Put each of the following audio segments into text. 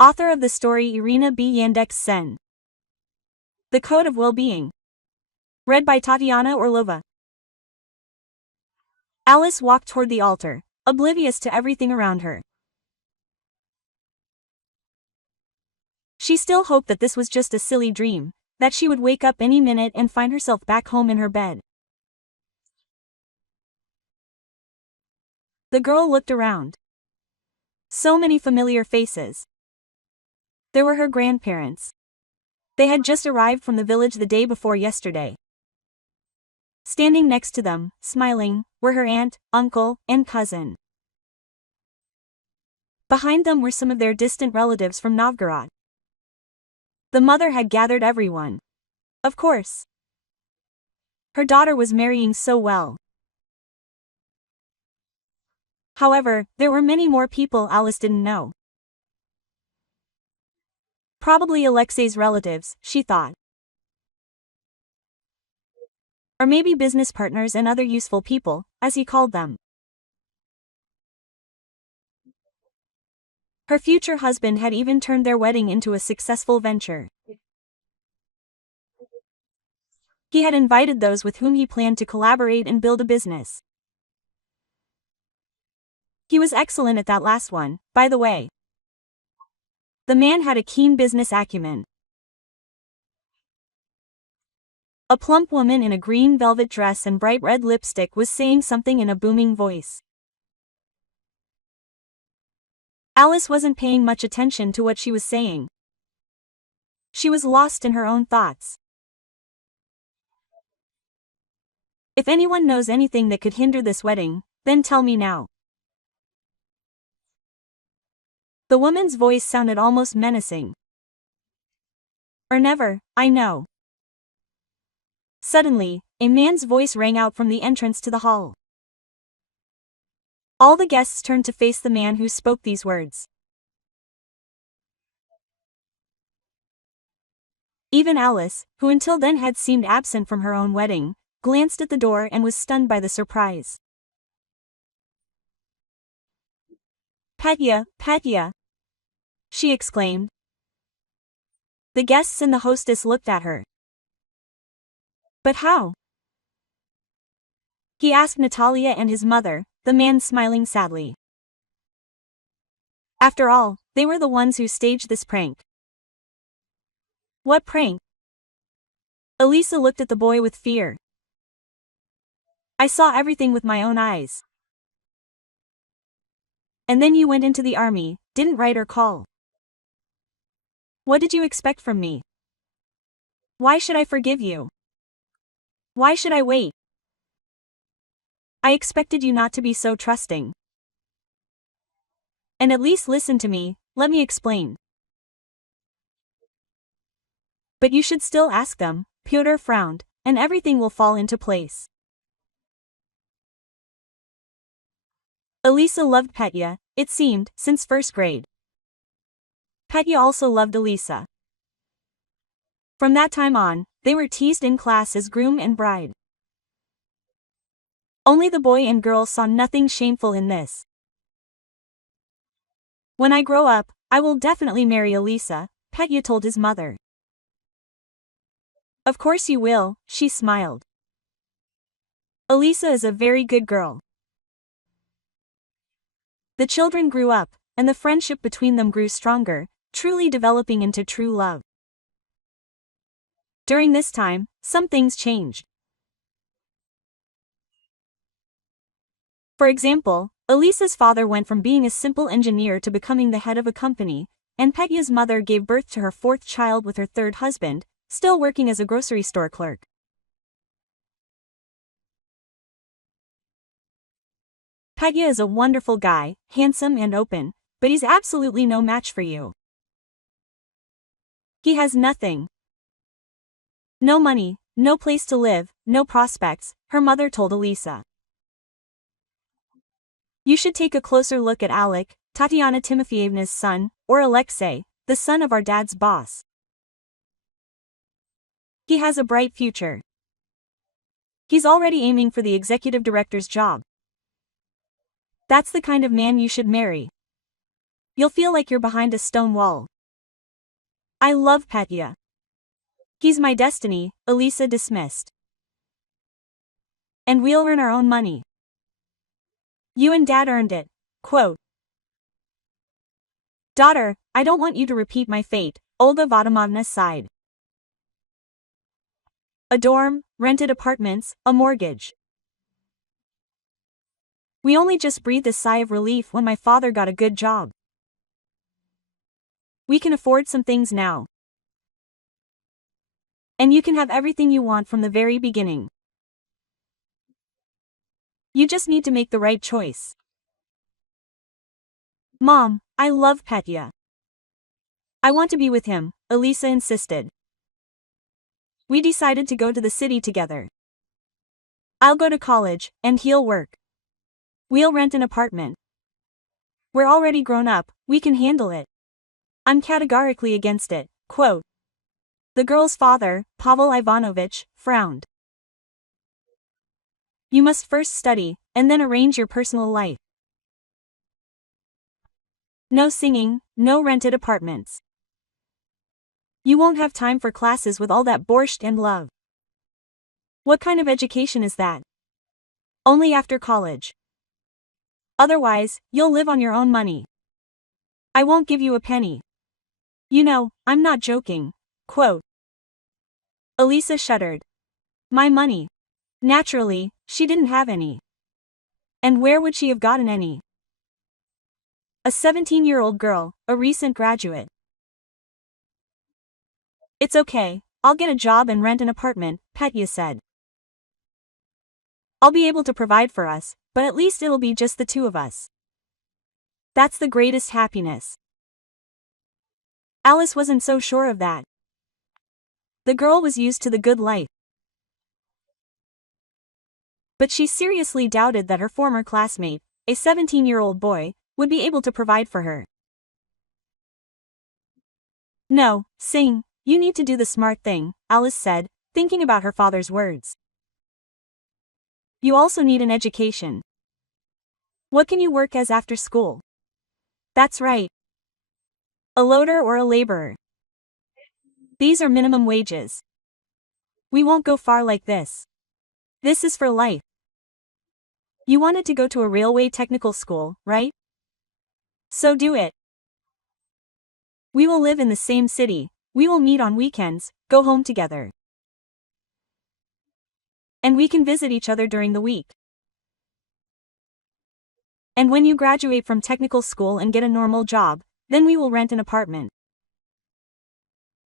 Author of the story Irina B. Yandex-Sen. The Code of Well-Being. Read by Tatiana Orlova. Alice walked toward the altar, oblivious to everything around her. She still hoped that this was just a silly dream, that she would wake up any minute and find herself back home in her bed. The girl looked around. So many familiar faces. There were her grandparents. They had just arrived from the village the day before yesterday. Standing next to them, smiling, were her aunt, uncle, and cousin. Behind them were some of their distant relatives from Novgorod. The mother had gathered everyone. Of course. Her daughter was marrying so well. However, there were many more people Alice didn't know. Probably Alexei's relatives, she thought. Or maybe business partners and other useful people, as he called them. Her future husband had even turned their wedding into a successful venture. He had invited those with whom he planned to collaborate and build a business. He was excellent at that last one, by the way. The man had a keen business acumen. A plump woman in a green velvet dress and bright red lipstick was saying something in a booming voice. Alice wasn't paying much attention to what she was saying. She was lost in her own thoughts. If anyone knows anything that could hinder this wedding, then tell me now. The woman's voice sounded almost menacing. Or never, I know. Suddenly, a man's voice rang out from the entrance to the hall. All the guests turned to face the man who spoke these words. Even Alice, who until then had seemed absent from her own wedding, glanced at the door and was stunned by the surprise. "Petya, Petya!" she exclaimed. The guests and the hostess looked at her. "But how?" he asked Natalia and his mother, the man smiling sadly. After all, they were the ones who staged this prank. "What prank?" Elisa looked at the boy with fear. "I saw everything with my own eyes." "And then you went into the army, didn't write or call. What did you expect from me? Why should I forgive you? Why should I wait? I expected you not to be so trusting. And at least listen to me, let me explain." "But you should still ask them," Pyotr frowned, "and everything will fall into place." Elisa loved Petya, it seemed, since first grade. Petya also loved Elisa. From that time on, they were teased in class as groom and bride. Only the boy and girl saw nothing shameful in this. "When I grow up, I will definitely marry Elisa," Petya told his mother. "Of course you will," she smiled. "Elisa is a very good girl." The children grew up, and the friendship between them grew stronger, truly developing into true love. During this time, some things changed. For example, Elisa's father went from being a simple engineer to becoming the head of a company, and Petya's mother gave birth to her fourth child with her third husband, still working as a grocery store clerk. Petya is a wonderful guy, handsome and open, but he's absolutely no match for you. He has nothing. No money, no place to live, no prospects, her mother told Elisa. "You should take a closer look at Alec, Tatiana Timofeyevna's son, or Alexei, the son of our dad's boss. He has a bright future. He's already aiming for the executive director's job. That's the kind of man you should marry." You'll feel like you're behind a stone wall. I love Petya. He's my destiny, Elisa dismissed. And we'll earn our own money. You and Dad earned it. Quote. Daughter, I don't want you to repeat my fate, Olga Vadimovna sighed. A dorm, rented apartments, a mortgage. We only just breathed a sigh of relief when my father got a good job. We can afford some things now. And you can have everything you want from the very beginning. You just need to make the right choice. Mom, I love Petya. I want to be with him, Elisa insisted. We decided to go to the city together. I'll go to college, and he'll work. We'll rent an apartment. We're already grown up, we can handle it. I'm categorically against it, quote. The girl's father, Pavel Ivanovich, frowned. You must first study, and then arrange your personal life. No singing, no rented apartments. You won't have time for classes with all that borscht and love. What kind of education is that? Only after college. Otherwise, you'll live on your own money. I won't give you a penny. You know, I'm not joking, quote. Elisa shuddered. My money. Naturally, she didn't have any. And where would she have gotten any? A 17-year-old girl, a recent graduate. It's okay, I'll get a job and rent an apartment, Petya said. I'll be able to provide for us, but at least it'll be just the two of us. That's the greatest happiness. Alice wasn't so sure of that. The girl was used to the good life. But she seriously doubted that her former classmate, a 17-year-old boy, would be able to provide for her. No, Singh, you need to do the smart thing, Alice said, thinking about her father's words. You also need an education. What can you work as after school? That's right. A loader or a laborer. These are minimum wages. We won't go far like this. This is for life. You wanted to go to a railway technical school, right? So do it. We will live in the same city, we will meet on weekends, go home together. And we can visit each other during the week. And when you graduate from technical school and get a normal job, then we will rent an apartment.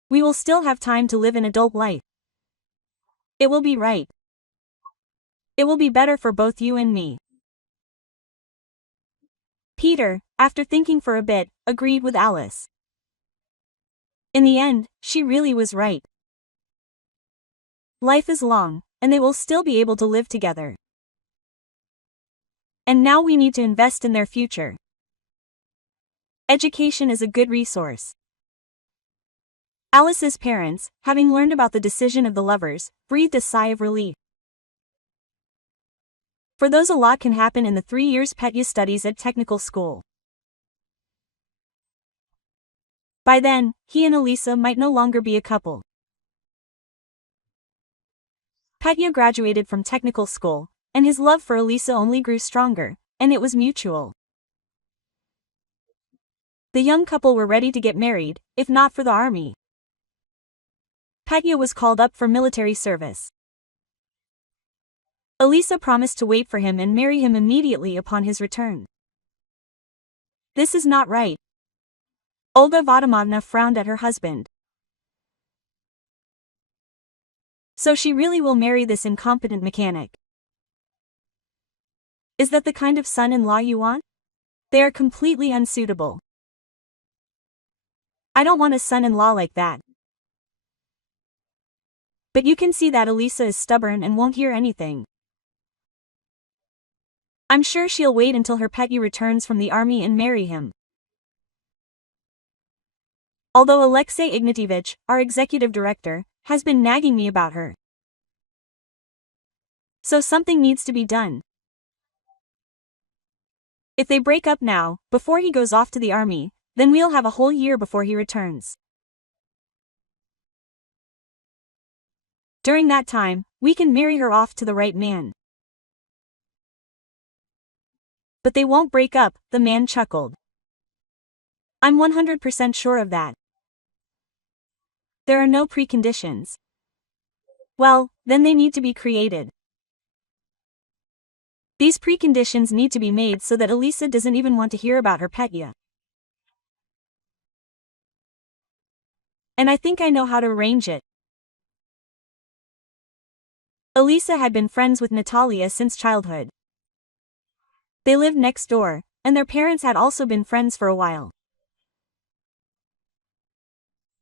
We will still have time to live an adult life. It will be right. It will be better for both you and me. Peter, after thinking for a bit, agreed with Alice. In the end, she really was right. Life is long, and they will still be able to live together. And now we need to invest in their future. Education is a good resource. Alice's parents, having learned about the decision of the lovers, breathed a sigh of relief. For those, a lot can happen in the 3 years Petya studies at technical school. By then, he and Elisa might no longer be a couple. Petya graduated from technical school, and his love for Elisa only grew stronger, and it was mutual. The young couple were ready to get married, if not for the army. Petya was called up for military service. Elisa promised to wait for him and marry him immediately upon his return. This is not right. Olga Vadimovna frowned at her husband. So she really will marry this incompetent mechanic? Is that the kind of son-in-law you want? They are completely unsuitable. I don't want a son-in-law like that. But you can see that Elisa is stubborn and won't hear anything. I'm sure she'll wait until her Petya returns from the army and marry him. Although Alexei Ignatievich, our executive director, has been nagging me about her. So something needs to be done. If they break up now, before he goes off to the army, then we'll have a whole year before he returns. During that time, we can marry her off to the right man. But they won't break up, the man chuckled. I'm 100% sure of that. There are no preconditions. Well, then they need to be created. These preconditions need to be made so that Elisa doesn't even want to hear about her Petya. And I think I know how to arrange it. Elisa had been friends with Natalia since childhood. They lived next door, and their parents had also been friends for a while.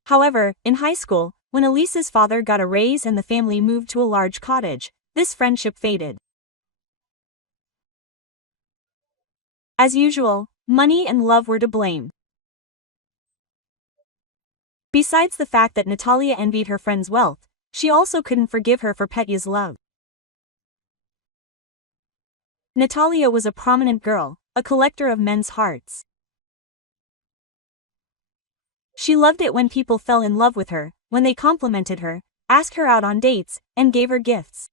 However, in high school, when Elisa's father got a raise and the family moved to a large cottage, this friendship faded. As usual, money and love were to blame. Besides the fact that Natalia envied her friend's wealth, she also couldn't forgive her for Petya's love. Natalia was a prominent girl, a collector of men's hearts. She loved it when people fell in love with her, when they complimented her, asked her out on dates, and gave her gifts.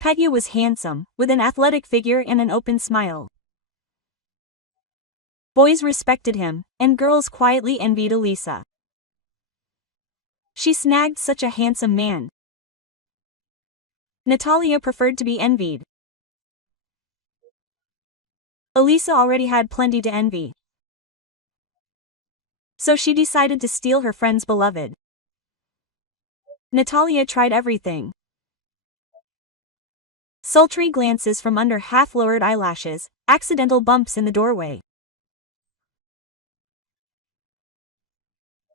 Petya was handsome, with an athletic figure and an open smile. Boys respected him, and girls quietly envied Elisa. She snagged such a handsome man. Natalia preferred to be envied. Elisa already had plenty to envy. So she decided to steal her friend's beloved. Natalia tried everything. Sultry glances from under half-lowered eyelashes, accidental bumps in the doorway.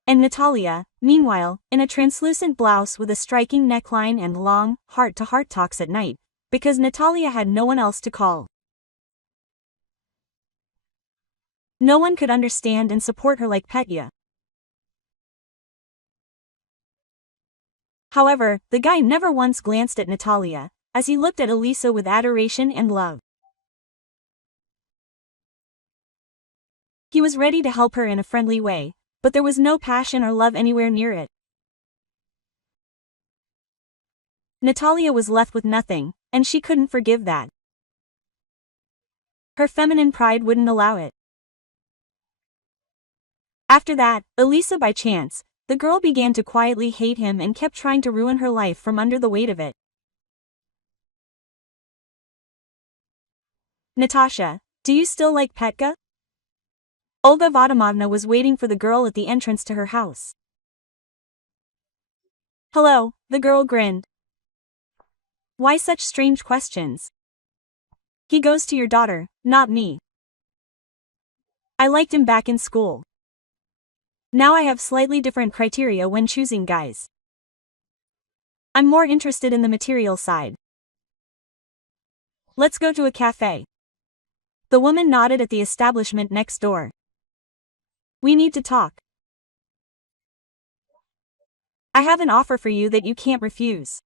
And Natalia, meanwhile, in a translucent blouse with a striking neckline and long, heart-to-heart talks at night, because Natalia had no one else to call. No one could understand and support her like Petya. However, the guy never once glanced at Natalia, as he looked at Elisa with adoration and love. He was ready to help her in a friendly way, but there was no passion or love anywhere near it. Natalia was left with nothing, and she couldn't forgive that. Her feminine pride wouldn't allow it. After that, Elisa by chance, the girl began to quietly hate him and kept trying to ruin her life from under the weight of it. Natasha, do you still like Petka? Olga Vadimovna was waiting for the girl at the entrance to her house. Hello, the girl grinned. Why such strange questions? He goes to your daughter, not me. I liked him back in school. Now I have slightly different criteria when choosing guys. I'm more interested in the material side. Let's go to a cafe. The woman nodded at the establishment next door. We need to talk. I have an offer for you that you can't refuse.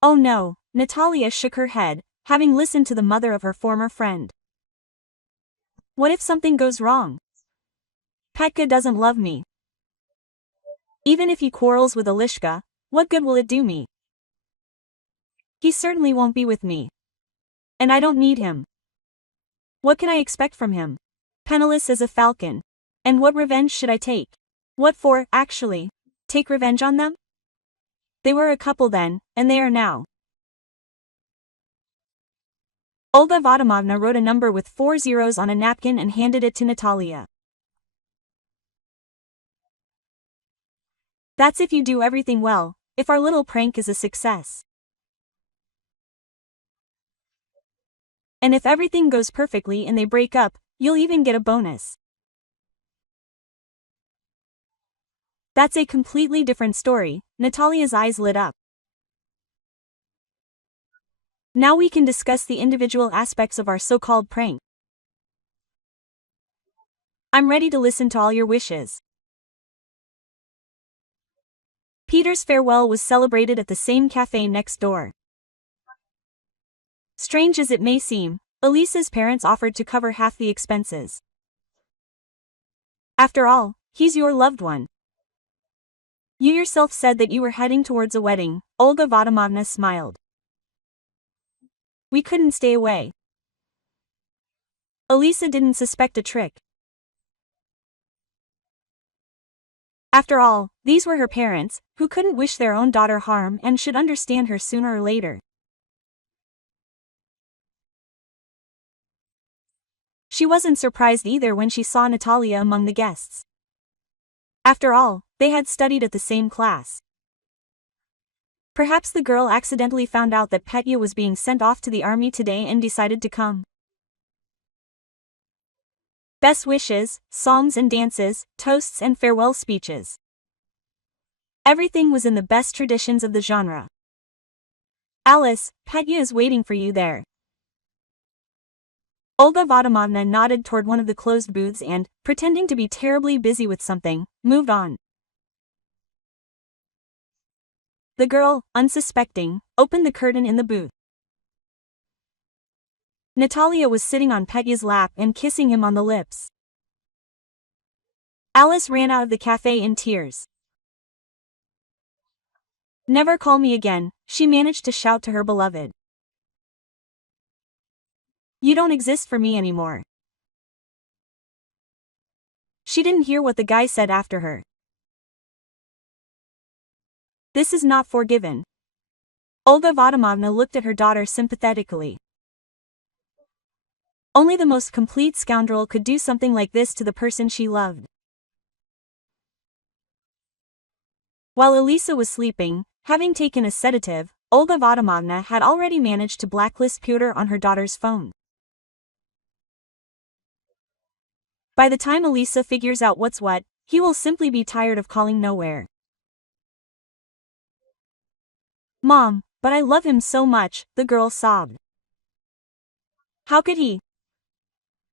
Oh no, Natalia shook her head, having listened to the mother of her former friend. What if something goes wrong? Petka doesn't love me. Even if he quarrels with Elishka, what good will it do me? He certainly won't be with me. And I don't need him. What can I expect from him? Penniless as a falcon. And what revenge should I take? What for, actually? Take revenge on them? They were a couple then, and they are now. Olga Vadimovna wrote a number with 4 zeros on a napkin and handed it to Natalia. That's if you do everything well, if our little prank is a success. And if everything goes perfectly and they break up, you'll even get a bonus. That's a completely different story. Natalia's eyes lit up. Now we can discuss the individual aspects of our so-called prank. I'm ready to listen to all your wishes. Peter's farewell was celebrated at the same cafe next door. Strange as it may seem, Elisa's parents offered to cover half the expenses. After all, he's your loved one. You yourself said that you were heading towards a wedding, Olga Vadimovna smiled. We couldn't stay away. Elisa didn't suspect a trick. After all, these were her parents, who couldn't wish their own daughter harm and should understand her sooner or later. She wasn't surprised either when she saw Natalia among the guests. After all, they had studied at the same class. Perhaps the girl accidentally found out that Petya was being sent off to the army today and decided to come. Best wishes, songs and dances, toasts and farewell speeches. Everything was in the best traditions of the genre. Alice, Petya is waiting for you there. Olga Vadimovna nodded toward one of the closed booths and, pretending to be terribly busy with something, moved on. The girl, unsuspecting, opened the curtain in the booth. Natalia was sitting on Petya's lap and kissing him on the lips. Alice ran out of the cafe in tears. Never call me again, she managed to shout to her beloved. You don't exist for me anymore. She didn't hear what the guy said after her. This is not forgiven. Olga Vadimovna looked at her daughter sympathetically. Only the most complete scoundrel could do something like this to the person she loved. While Elisa was sleeping, having taken a sedative, Olga Vadimovna had already managed to blacklist Pyotr on her daughter's phone. By the time Elisa figures out what's what, he will simply be tired of calling nowhere. Mom, but I love him so much, the girl sobbed. How could he?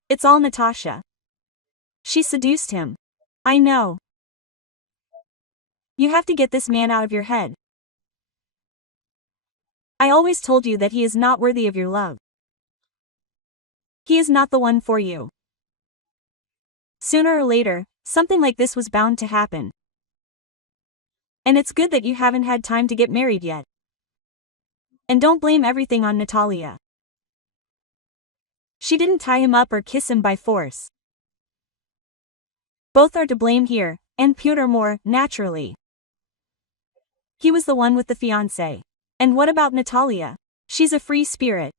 It's all Natasha. She seduced him. I know. You have to get this man out of your head. I always told you that he is not worthy of your love. He is not the one for you. Sooner or later, something like this was bound to happen. And it's good that you haven't had time to get married yet. And don't blame everything on Natalia. She didn't tie him up or kiss him by force. Both are to blame here, and Pyotr more, naturally. He was the one with the fiancé. And what about Natalia? She's a free spirit.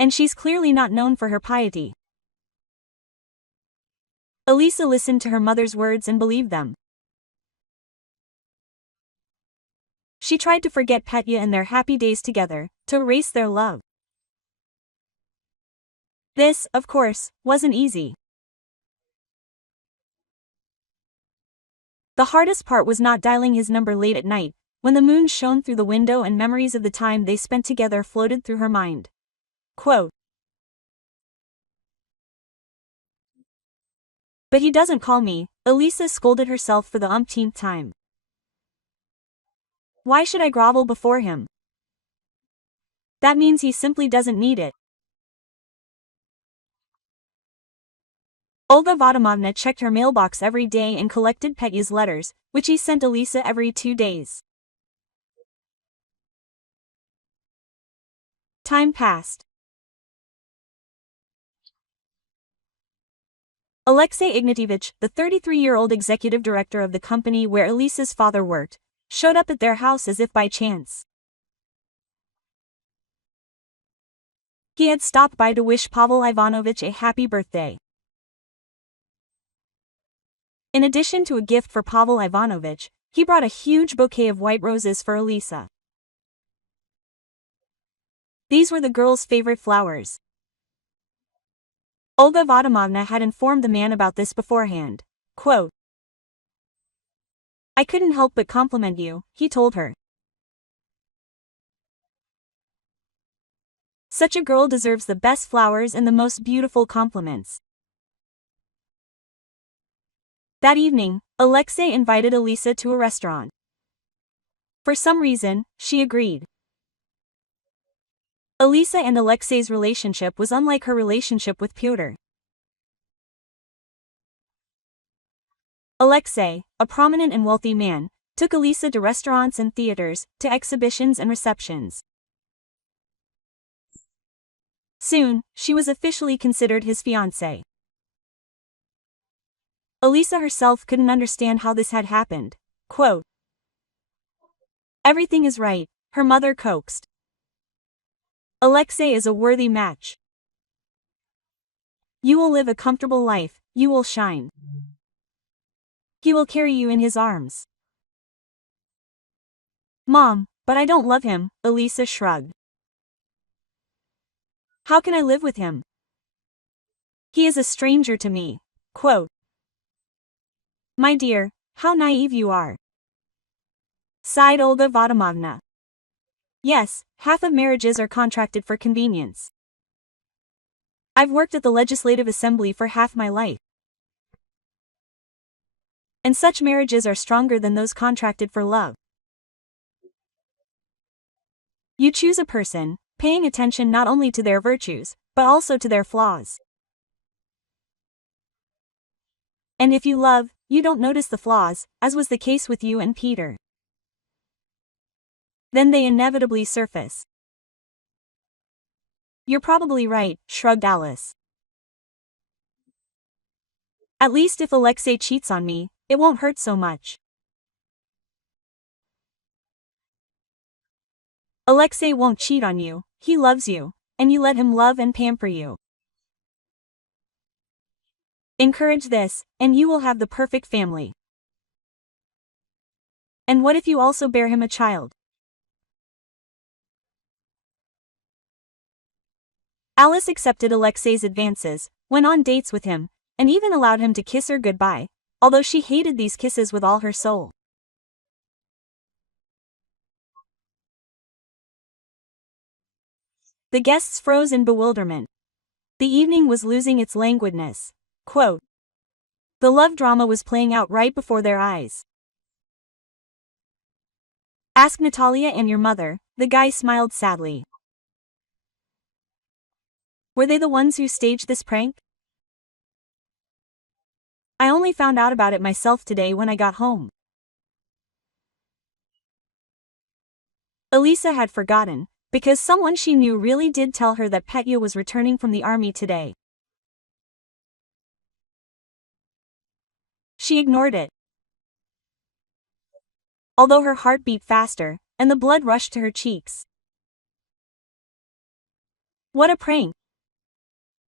And she's clearly not known for her piety. Elisa listened to her mother's words and believed them. She tried to forget Petya and their happy days together, to erase their love. This, of course, wasn't easy. The hardest part was not dialing his number late at night, when the moon shone through the window and memories of the time they spent together floated through her mind. Quote, but he doesn't call me, Elisa scolded herself for the umpteenth time. Why should I grovel before him? That means he simply doesn't need it. Olga Vadimovna checked her mailbox every day and collected Petya's letters, which he sent Elisa every 2 days. Time passed. Alexei Ignatievich, the 33-year-old executive director of the company where Elisa's father worked, showed up at their house as if by chance. He had stopped by to wish Pavel Ivanovich a happy birthday. In addition to a gift for Pavel Ivanovich, he brought a huge bouquet of white roses for Elisa. These were the girl's favorite flowers. Olga Vadimovna had informed the man about this beforehand. Quote, I couldn't help but compliment you, he told her. Such a girl deserves the best flowers and the most beautiful compliments. That evening, Alexei invited Elisa to a restaurant. For some reason, she agreed. Elisa and Alexei's relationship was unlike her relationship with Pyotr. Alexei, a prominent and wealthy man, took Elisa to restaurants and theaters, to exhibitions and receptions. Soon, she was officially considered his fiancée. Elisa herself couldn't understand how this had happened. Quote, "Everything is right," her mother coaxed. "Alexei is a worthy match. You will live a comfortable life, you will shine. He will carry you in his arms." "Mom, but I don't love him," Elisa shrugged. "How can I live with him? He is a stranger to me." Quote, "My dear, how naive you are," sighed Olga Vadimovna. "Yes, half of marriages are contracted for convenience. I've worked at the Legislative Assembly for half my life. And such marriages are stronger than those contracted for love. You choose a person, paying attention not only to their virtues, but also to their flaws. And if you love, you don't notice the flaws, as was the case with you and Peter. Then they inevitably surface." "You're probably right," shrugged Alice. "At least if Alexei cheats on me, it won't hurt so much." "Alexei won't cheat on you, he loves you, and you let him love and pamper you. Encourage this, and you will have the perfect family. And what if you also bear him a child?" Alice accepted Alexei's advances, went on dates with him, and even allowed him to kiss her goodbye, although she hated these kisses with all her soul. The guests froze in bewilderment. The evening was losing its languidness. Quote, "The love drama was playing out right before their eyes. Ask Natalia and your mother," the guy smiled sadly. "Were they the ones who staged this prank? I only found out about it myself today when I got home." Elisa had forgotten, because someone she knew really did tell her that Petya was returning from the army today. She ignored it, although her heart beat faster, and the blood rushed to her cheeks. What a prank!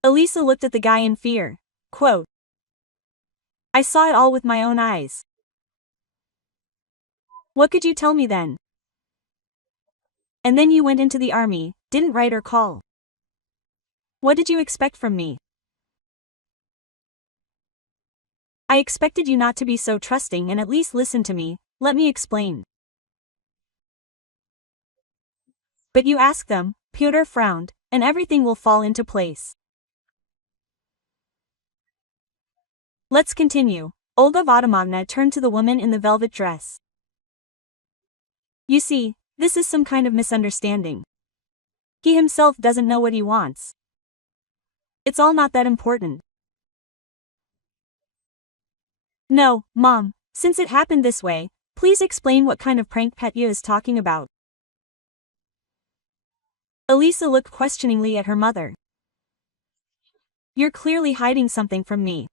Elisa looked at the guy in fear. Quote, "I saw it all with my own eyes." "What could you tell me then? And then you went into the army, didn't write or call. What did you expect from me?" "I expected you not to be so trusting and at least listen to me, let me explain." "But you ask them," Pyotr frowned, "and everything will fall into place." Let's continue. Olga Vadimovna turned to the woman in the velvet dress. "You see, this is some kind of misunderstanding. He himself doesn't know what he wants. It's all not that important." "No, Mom, since it happened this way, please explain what kind of prank Petya is talking about." Elisa looked questioningly at her mother. "You're clearly hiding something from me.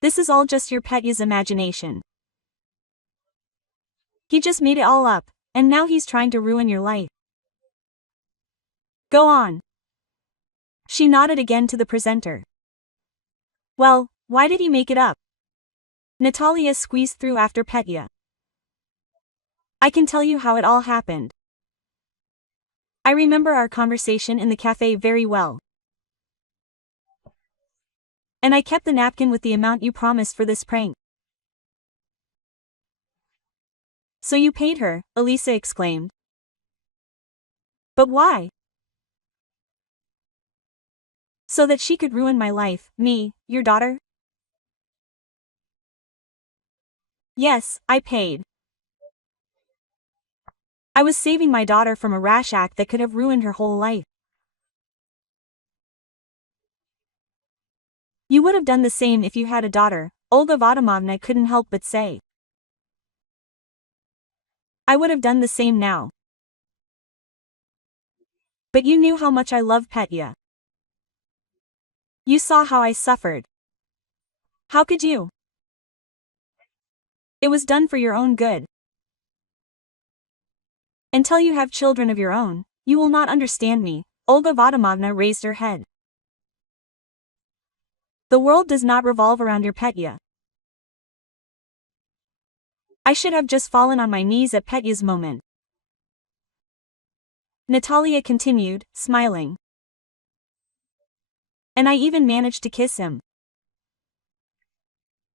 This is all just your Petya's imagination. He just made it all up, and now he's trying to ruin your life. Go on." She nodded again to the presenter. "Well, why did he make it up?" Natalia squeezed through after Petya. "I can tell you how it all happened. I remember our conversation in the cafe very well. And I kept the napkin with the amount you promised for this prank." "So you paid her," Elisa exclaimed. "But why?" "So that she could ruin my life, me, your daughter?" "Yes, I paid." I was saving my daughter from a rash act that could have ruined her whole life. You would have done the same if you had a daughter, Olga Vadimovna couldn't help but say. I would have done the same now. But you knew how much I loved Petya. You saw how I suffered. How could you? It was done for your own good. Until you have children of your own, you will not understand me. Olga Vadimovna raised her head. The world does not revolve around your Petya. I should have just fallen on my knees at Petya's moment. Natalia continued, smiling. And I even managed to kiss him.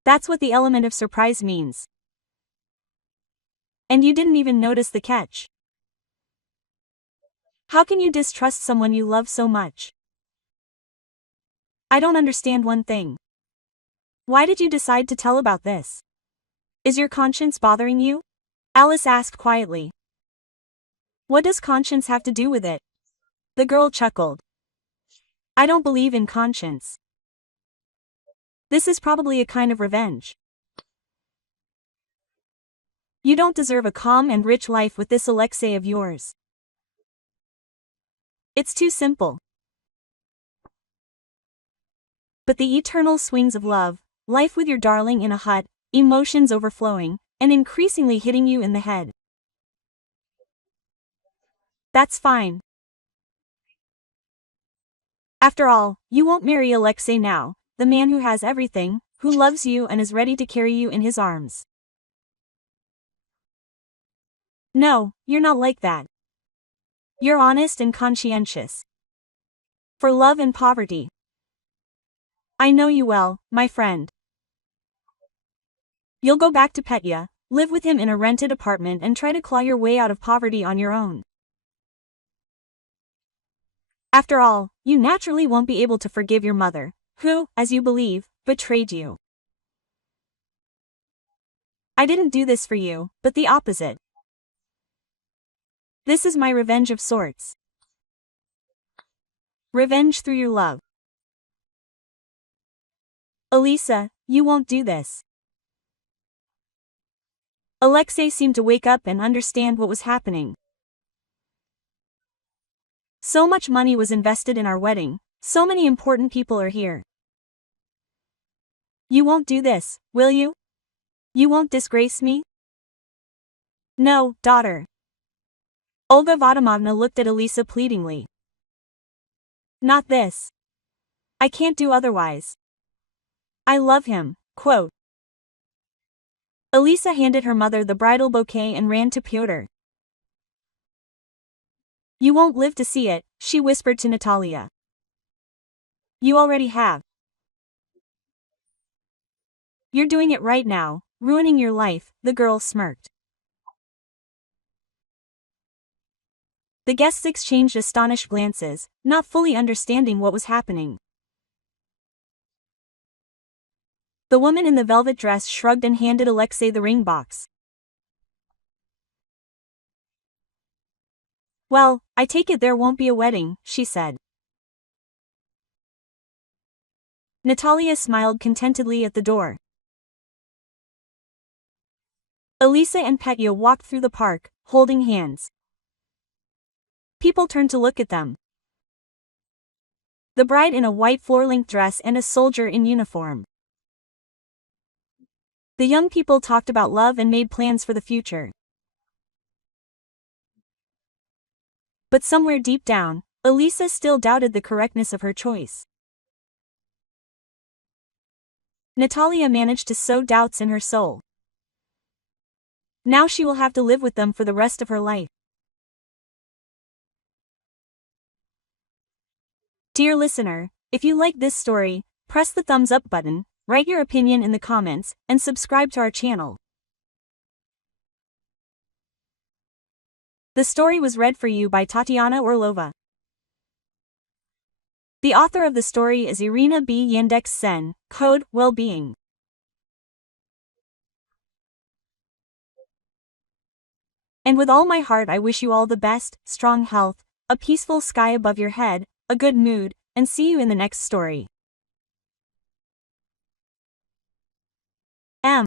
That's what the element of surprise means. And you didn't even notice the catch. How can you distrust someone you love so much? I don't understand one thing. Why did you decide to tell about this? Is your conscience bothering you? Alice asked quietly. What does conscience have to do with it? The girl chuckled. I don't believe in conscience. This is probably a kind of revenge. You don't deserve a calm and rich life with this Alexei of yours. It's too simple. But the eternal swings of love, life with your darling in a hut, emotions overflowing, and increasingly hitting you in the head. That's fine. After all, you won't marry Alexei now, the man who has everything, who loves you and is ready to carry you in his arms. No, you're not like that. You're honest and conscientious. For love and poverty. I know you well, my friend. You'll go back to Petya, live with him in a rented apartment and try to claw your way out of poverty on your own. After all, you naturally won't be able to forgive your mother, who, as you believe, betrayed you. I didn't do this for you, but the opposite. This is my revenge of sorts. Revenge through your love. Elisa, you won't do this. Alexei seemed to wake up and understand what was happening. So much money was invested in our wedding, so many important people are here. You won't do this, will you? You won't disgrace me? No, daughter. Olga Vadimovna looked at Elisa pleadingly. Not this. I can't do otherwise. I love him, quote. Elisa handed her mother the bridal bouquet and ran to Pyotr. You won't live to see it, she whispered to Natalia. You already have. You're doing it right now, ruining your life, the girl smirked. The guests exchanged astonished glances, not fully understanding what was happening. The woman in the velvet dress shrugged and handed Alexei the ring box. Well, I take it there won't be a wedding, she said. Natalia smiled contentedly at the door. Elisa and Petya walked through the park, holding hands. People turned to look at them. The bride in a white floor-length dress and a soldier in uniform. The young people talked about love and made plans for the future. But somewhere deep down, Elisa still doubted the correctness of her choice. Natalia managed to sow doubts in her soul. Now she will have to live with them for the rest of her life. Dear listener, if you like this story, press the thumbs up button, write your opinion in the comments, and subscribe to our channel. The story was read for you by Tatiana Orlova. The author of the story is Irina B. Yandex-Sen, code well-being. And with all my heart I wish you all the best, strong health, a peaceful sky above your head, a good mood, and see you in the next story.